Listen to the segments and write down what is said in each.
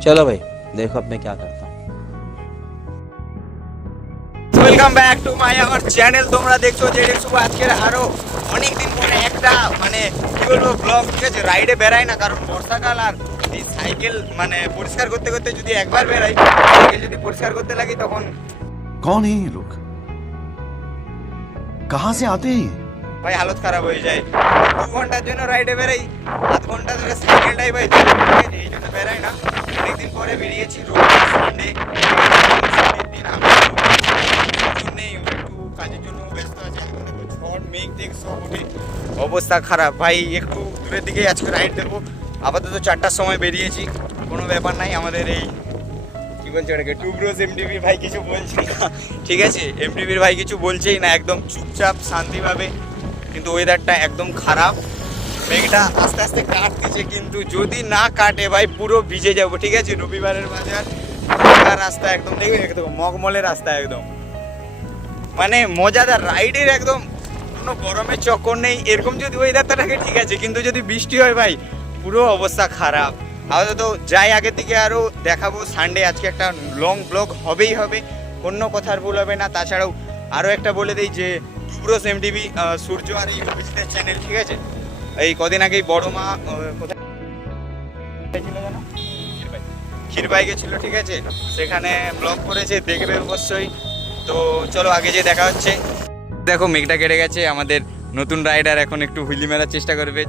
चलो भाई देखो अब मैं क्या करता हूँ welcome back to my our channel তোমরা দেখছো যে শুভ আজকের আরো অনেক দিন পরে একটা মানে কি বলবো ব্লগ ঠিক আছে রাইডে বেড়াই না কারণ বর্ষাকাল আর এই সাইকেল মানে পরিষ্কার করতে করতে যদি একবার বেড়াই সাইকেল যদি পরিষ্কার করতে লাগি তখন कौन है ये लोग कहां से आते हैं ये? ভাই হালত খারাপ হয়ে যায় দু ঘন্টার জন্য রাইডে বেরাই আধ ঘন্টা ধরে সাইকেলটাই ভাই চালাতে হয়, এই জন্য বেরাই না অনেকদিন পরে বেরিয়েছি একটু কাজের জন্য ব্যস্ত মেঘ সব অবস্থা খারাপ। ভাই, একটু দূরের দিকেই আজকে রাইড দেবো আপাতত চারটার সময় বেরিয়েছি, কোনো ব্যাপার নাই, আমাদের এই কি বলছে ওটাকে টু ব্রোস এমডিবি ভাই কিছু বলছে না। ঠিক আছে এমডিবির ভাই কিছু বলছেই না, একদম চুপচাপ, শান্তিভাবে। কিন্তু ওয়েদারটা একদম খারাপ। মেঘটা আস্তে আস্তে কাটতেছে কিন্তু যদি না কাটে ভাই পুরো ভিজে যাব, ঠিক আছে? রবিবারের বাজার রাস্তা একদম দেখে দেখো মগমলের রাস্তা একদম। মানে মজাদার রাইডের একদম কোনো গরমের চক্কর নেই। এরকম যদি ওয়েদারটা থাকে ঠিক আছে, কিন্তু যদি বৃষ্টি হয় ভাই, পুরো অবস্থা খারাপ। আপাতত যাই আগের থেকে আরও দেখাবো সানডে আজকে একটা লং ব্লগ হবেই হবে। অন্য কথার ভুল হবে না। তাছাড়াও আরও একটা বলে দিই যে টুব্রোস এমডিবি সূর্য আর এই চ্যানেল ঠিক আছে? এই কদিন আগেই বড় মা কোথায়? ক্ষীরবাই গেছিল ঠিক আছে? সেখানে ব্লগ করেছে দেখবে অবশ্যই। তো চলো আগে যে দেখা হচ্ছে। দেখো মেঘটা কেটে গেছে আমাদের নতুন রাইডার এখন একটু হুইলি মেলার চেষ্টা করবে।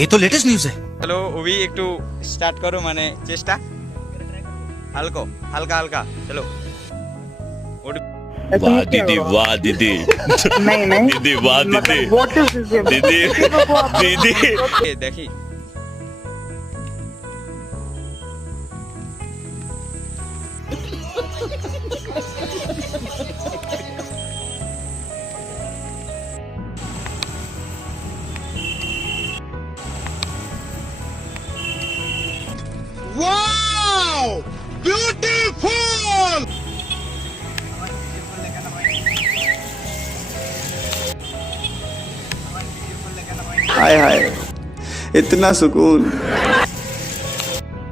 এই তো লেটেস্ট নিউজ হ্যালো ওবি একটু স্টার্ট করো মানে চেষ্টা। হালকা হালকা হালকা চলো। वाह दीदी वाह दीदी। नहीं नहीं। दीदी वाह दीदी। दीदी दीदी। देखी Wow! Beautiful! हाय हाय इतना सुकून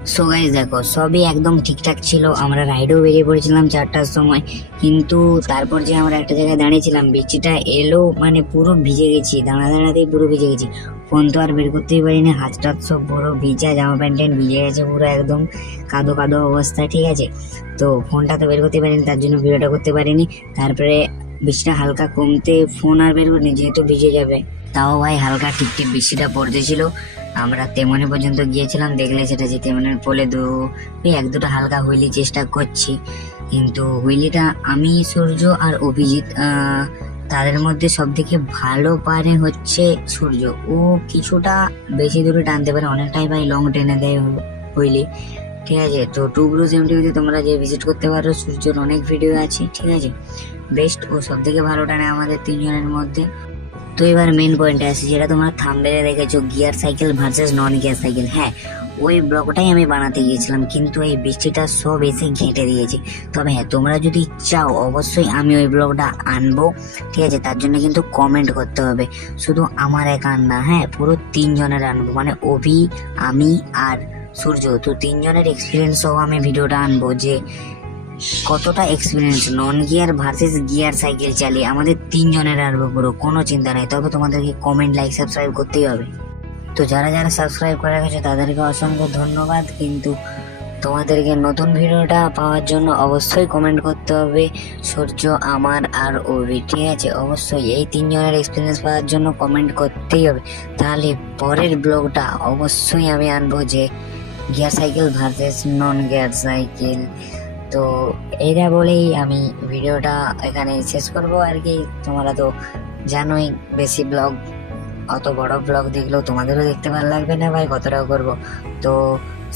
সো গাইজ দেখো সবই একদম ঠিকঠাক ছিল আমরা রাইডও বেরিয়ে পড়েছিলাম চারটার সময় কিন্তু তারপর যে আমরা একটা জায়গায় দাঁড়িয়েছিলাম বৃষ্টিটা এলো মানে পুরো ভিজে গেছি দাঁড়া দাঁড়াতেই পুরো ভিজে গেছি ফোন তো আর বের করতেই পারিনি হাত টাত সব পুরো ভিজা জামা প্যান্ট ট্যান্ট ভিজে গেছে পুরো একদম কাদো কাদো অবস্থা ঠিক আছে তো ফোনটা তো বের করতে পারিনি তার জন্য ভিডিওটা করতে পারিনি তারপরে বৃষ্টিটা হালকা কমতে ফোন আর বের করিনি যেহেতু ভিজে যাবে। তাও ভাই হালকা টিপটিপ বৃষ্টিটা পড়তেছিল। আমরা তেমনি পর্যন্ত গিয়েছিলাম, দেখলে সেটা যে তেমনের পোলে দু এক দুটো হালকা হুইলি চেষ্টা করছি। কিন্তু হুইলিটা আমি, সূর্য আর অভিজিৎ তাদের মধ্যে সব থেকে ভালো পারে হচ্ছে সূর্য। ও কিছুটা বেশি দূরে টানতে পারে, অনেকটাই ভাই লং টেনে দেয় হুইলি। ঠিক আছে? তো টু ব্রুজ এমটিভিতে তোমরা যে ভিজিট করতে পারো, সূর্যর অনেক ভিডিও আছে, ঠিক আছে? বেস্ট ও সব থেকে ভালো টানে আমাদের তিনজনের মধ্যে। তো এবার মেন পয়েন্টে আসি, যেটা তোমরা থাম্বেলে দেখেছ gear cycle versus non gear cycle হ্যাঁ ওই ব্লগটাই আমি বানাতে গিয়েছিলাম, কিন্তু এই বৃষ্টিটা সব এসে ঘেঁটে দিয়েছে। তবে হ্যাঁ তোমরা যদি চাও, অবশ্যই আমি ওই ব্লগটা আনব, ঠিক আছে? তার জন্য কিন্তু কমেন্ট করতে হবে। শুধু আমার একার না হ্যাঁ পুরো তিনজনের আনব। মানে অভি, আমি আর সূর্য, তো তিনজনের এক্সপিরিয়েন্স সহ আমি ভিডিওটা আনব যে কতটা experience non gear versus gear cycle চালিয়ে আমাদের তিনজনের আনব পুরো, কোনো চিন্তা নেই। তবে তোমাদেরকে কমেন্ট লাইক সাবস্ক্রাইব করতেই হবে। তো যারা যারা সাবস্ক্রাইব করে গেছে তাদেরকে অসংখ্য ধন্যবাদ। কিন্তু তোমাদেরকে নতুন ভিডিওটা পাওয়ার জন্য অবশ্যই কমেন্ট করতে হবে, সূর্য, আমার আর ওবি ঠিক আছে? অবশ্যই এই তিনজনের এক্সপিরিয়েন্স পাওয়ার জন্য কমেন্ট করতেই হবে। তাহলে পরের ব্লগটা অবশ্যই আমি আনব যে Gear cycle versus non gear cycle তো এইটা বলেই আমি ভিডিওটা এখানে শেষ করব আর কি তোমরা তো জানোই বেশি ব্লগ অত বড় ব্লগ দেখলেও তোমাদেরও দেখতে ভালো লাগবে না ভাই কতটাও করব তো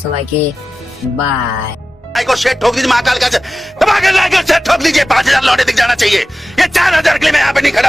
সবাইকে বাই को शेट ठोक दीजिए महाकाल का धमाके लाकर शेट ठोक दीजिए पांच हजार लौटे दिख जाना चाहिए ये चार हजार के लिए मैं यहाँ पे नहीं खड़ा हूं।